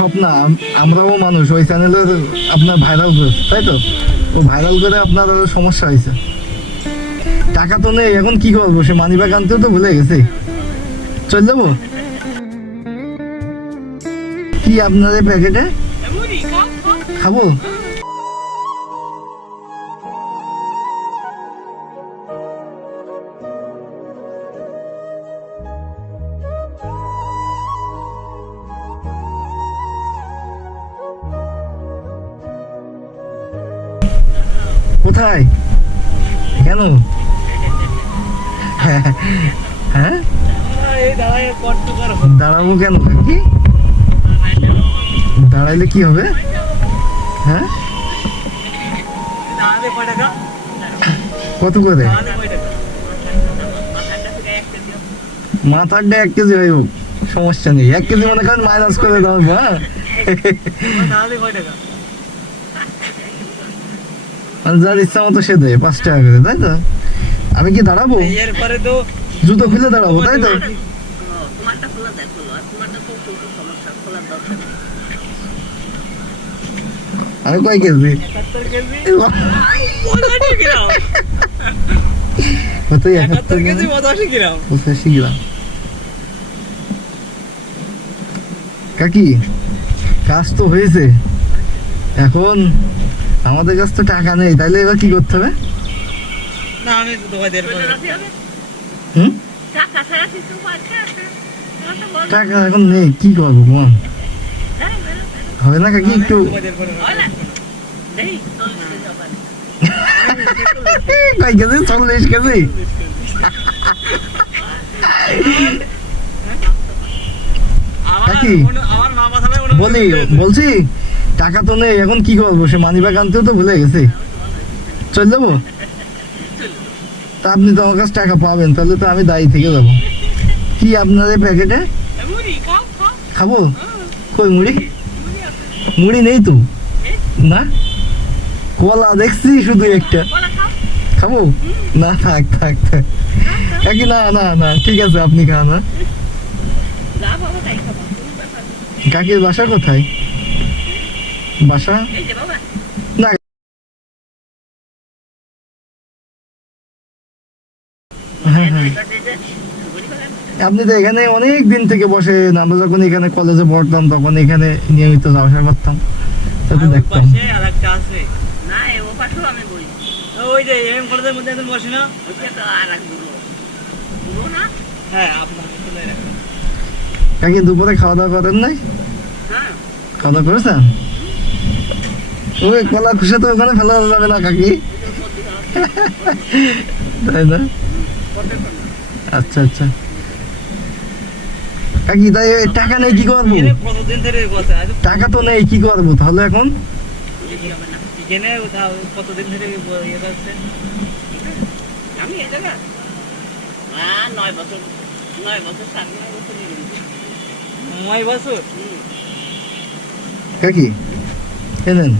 স্বপ্না আমরাও মানুষ, ওই চ্যানেলের আপনার ভাইরাল করেছে তাই তো, ও ভাইরাল করে আপনার সমস্যা হয়েছে। টাকা তো নেই, এখন কি করবো? সে মানি ব্যাগ আনতেও তো ভুলে গেছে। চল যাবো কি আপনাদের প্যাকেটে খাবো? কোথায়? কেন? হ্যাঁ দাঁড়াবো কেন? কি দাঁড়াইলে কি হবে? হ্যাঁ কত করে? মাথারটা 1 কেজি হইব, সমস্যা নেই। 1 কেজি মনে করেন মাইনাস করে দাও। হ্যাঁ যার ইচ্ছা মতো সে দেয় 5 টাকা করে, তাই তো? আমি কি দাঁড়াবো? এরপরে তো জুতো খুলে দাঁড়াবো, তাই তো? আমি কয় কেজি? 71 কেজি কতই 71 কেজি 85 গ্রাম। 85 গ্রাম। কাকি কাজ তো হয়েছে, এখন আমাদের কাছে তো টাকা নেই, তাইলে এবার কি করতে হবে? না আমি তো ভাই দেড় হুম টাকা এখন নেই, কি করবো বল? হবে না কাকি একটু কয় কেজি? 40 কেজি? কাকি আমার মা মাথা ভাই বলছি টাকা তো নেই, এখন কি করবো? সে মানি ব্যাগ আনতেও তো ভুলে গেছে। চল যাবো? তা আপনি তো আমার কাছে টাকা পাবেন, তাহলে তো আমি দায়ী থেকে যাবো। কি আপনাদের প্যাকেটে খাবো? কই মুড়ি? মুড়ি নেই তো না, কলা দেখছি শুধু একটা। খাবো না? থাক থাক থাক কাকি, না না না ঠিক আছে, আপনি খান। না কাকির বাসা কোথায়? বাসা না হ্যাঁ হ্যাঁ, আপনি তো এখানে অনেক দিন থেকে বসেন। আমরা যখন এখানে কলেজে পড়তাম তখন এখানে নিয়মিত যাওয়া আসা করতাম, তাতে দেখতাম। পাশে আরেকটা আছে না, ও পাশেও আমি বলি। ওই যে এম কলেজের মধ্যে একজন বসে না, ওইটা তো আরেক বুড়ো না। হ্যাঁ আপনার চলে রাখেন। কাকি দুপুরে খাওয়া দাওয়া করেন নাই? হ্যাঁ খাওয়া দাওয়া করেছেন? ওই কলা খুশে তো ওখানে ফেলা যাবে না কাকি, তাই না? আচ্ছা আচ্ছা কাকি, তাই ওই টাকা নেই কি করবো? কতদিন ধরে বসে আজ টাকা তো নেই, কি করবো তাহলে এখন? এখানে কতদিন ধরে ইয়ে করছে? আমি এটা না 9 বছর 9 বছর 9 বছর কাকি এলেন?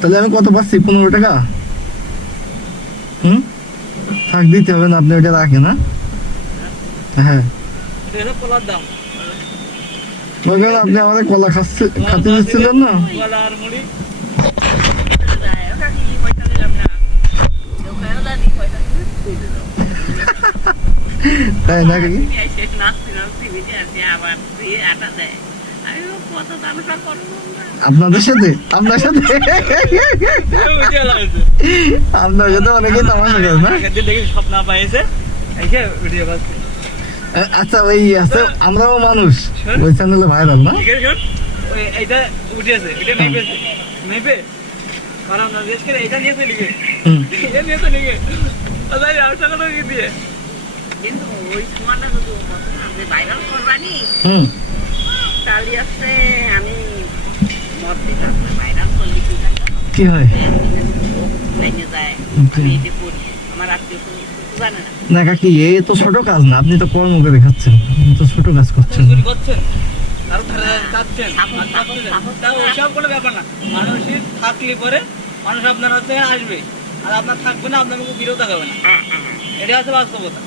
তাহলে আমি কত পাচ্ছি? 15 টাকা। থাক, দিতে হবে না, আপনি ওইটা রাখেন। না হ্যাঁ কলার দাম আপনি আমাদের কলা খাতে দিচ্ছিলেন না? কলা আর মুড়ি তাই না কাকি? আপনাদের সাথে আপনার সাথে আপনার সাথে অনেকেই তামাশা করে না? দেখি স্বপ্ন পাইছে ভিডিও করছে। আচ্ছা ওই আছে, আমরাও মানুষ, ওই চ্যানেলে ভাইরাল না? এইটা উঠেছে, এটা মেপেছে, মেপে কারণ দেশ করে এটা নিয়ে চলে গিয়ে এটা নিয়ে চলে গিয়ে তাই 800 টাকা দিয়ে। কিন্তু ওই সময়টা যদি আপনি ভাইরাল করবানি তাহলে আছে আমি মত দিতাম না। ভাইরাল করলে কি হয়? আমার আত্মীয় জানে না। না কাকি, এ তো ছোট কাজ না, আপনি তো কর্ম করে খাচ্ছেন, আপনি তো ছোট কাজ করছেন। ওইসব কোনো ব্যাপার না, মানুষের থাকলে পরে মানুষ আপনার হচ্ছে আসবে, আর আপনার থাকবে না, আপনার মুখে বিরোধ হবে না, এটা হচ্ছে বাস্তবতা।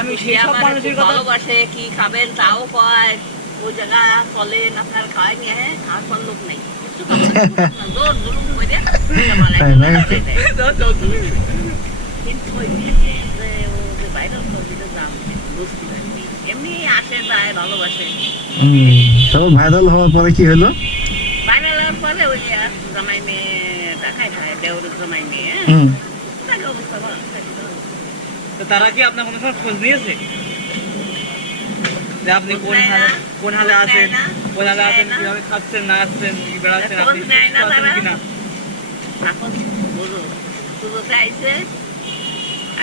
আমি সে সেই সব আমার মানুষের কথা ভালোবাসে, কি খাবেন তাও কয়, ওই জায়গা চলেন আপনার খাওয়াই নিয়ে, হ্যাঁ খাওয়ার পর লোক নাই, কিছু খাবার না, দৌড় দুরুম করে মালাই তাই না? খাওয়াই দেয়। দাও, দাও, তুমি। কিন্তু ওই যে ও যে বাইরের ছবিটা দাম বুঝতে পারি, এমনি আসে যায় ভালোবাসে। তারপর ভাইরাল হওয়ার পরে কি হলো? বাইরে যাওয়ার পরে ওই যে জামাই মেয়ে দেখায় খায়, দেওরের জামাই মেয়ে, হ্যাঁ হুম। তাকে অবস্থা ভালো থাকে তো। তো তারা কি আপনার কোনো সময় খোঁজ নিয়েছে যে আপনি খোঁজ নেয় না, কোন হালে খোঁজ আছেন, নেয় না, কোন হালে খোঁজ আছেন, নেয় না। কিভাবে খাচ্ছেন না আসছেন, কি বেড়াচ্ছেন, খোঁজ আপনি নেয় না সুস্থ আছেন তারা। কিনা? এখন বলো সুযোগে আইসে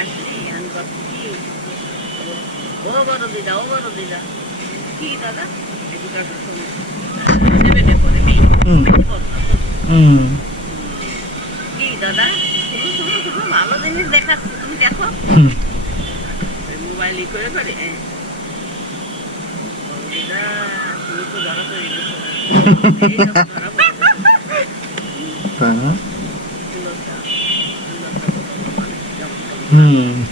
আসলি আমি ভাবছি কি ও বড় দিদা, ও বড় দিদা, কি দাদা এডুকেশন নেবে নে করে মেয়ে হুম। বেশি বড় না, ছোট। হুম। কি দাদা শুনো শুনো শুনো, ভালো জিনিস দেখাচ্ছি তুমি দেখো, হুম। মোবাইল ই করে করে বড় দিদা তুমি তো ধরা করে গেছো, এই সব ধরা পড়ে গেছে। তাই না? লজ্জা,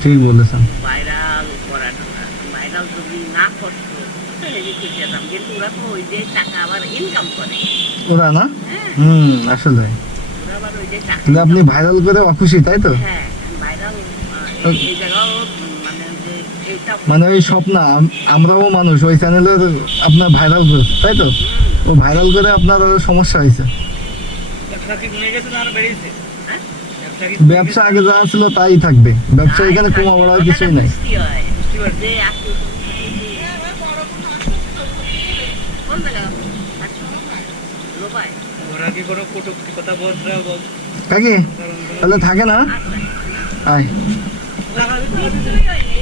ঠিক বলেছেন। ভাইরাল করাটা না, ভাইরাল যদি না করতো তো হেভি খুশি হতাম, কিন্তু ওরা তো ওই যে টাকা আবার ইনকাম করে, ওরা না? হ্যাঁ আসলে ওরা আবার ওই যে টাকা তাহলে আপনি income ভাইরাল করে অখুশি, তাই তো? করে। হ্যাঁ ভাইরাল এই জায়গাও মানে যে এইটা মানে ওই স্বপ্ন আমরাও মানুষ ওই চ্যানেলের আপনার ভাইরাল করেছে, তাই তো? ও ভাইরাল করে আপনার সমস্যা হয়েছে। ব্যবসা কি কমে গেছে না আরো বেড়েছে? হ্যাঁ? ব্যবসা কি ব্যবসা আগে যা ছিল তাই থাকবে, ব্যবসা এখানে কমা বড়ার কিছুই নাই। বৃষ্টি হয় বুঝতে পারছি। যে আত্মীয় কোন জায়গা লোবাই ওরা কি কোনো কটূক্তি কথা বলছে কাকি তাহলে থাকে না? আচ্ছা আয়। রাখা কিছুই হয়নি।